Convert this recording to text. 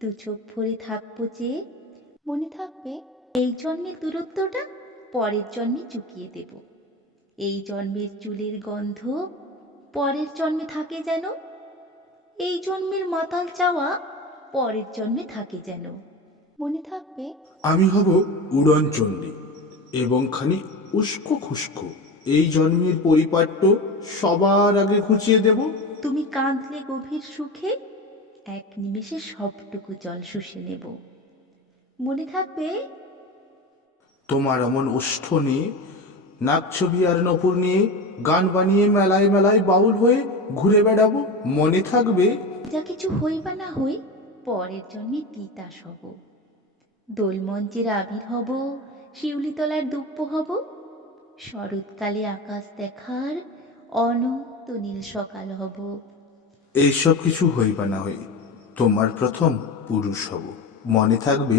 দু চোখ ভরে থাকব যে মনে থাকবে এই জন্মের দূরত্বটা পরের জন্মে চুকিয়ে দেব। এই জন্মের চুলের গন্ধ পরের জন্মে থাকে যেন। এই জন্মের মাতাল চাওয়া পরের জন্মে থাকে যেন। মনে থাকবে আমি হব উড়নচণ্ডী এবং খানিক উস্কো খুস্কো। এই জন্মের পরিপাট্য সবার আগে খুঁচিয়ে দেব। তুমি কাঁদলে গভীর সুখে এক নিমেষে সবটুকু জল শুষে নেব। মনে থাকবে? তোমার এমন ওষ্ঠ নিয়ে নাক ছবি আর নপুর নিয়ে গান বানিয়ে মেলায় মেলায় বাউল হয়ে ঘুরে বেড়াবো মনে থাকবে? যা কিছু হই বা না হই পরের জন্মে তিতাস হব দোলমঞ্চের আবির হব শিউলিতলার দুপ্প হব শরৎকালে আকাশ দেখার অনন্ত নীল সকাল হব। এইসব কিছু হইবা না হই। তোমার প্রথম পুরুষ হব। মনে থাকবে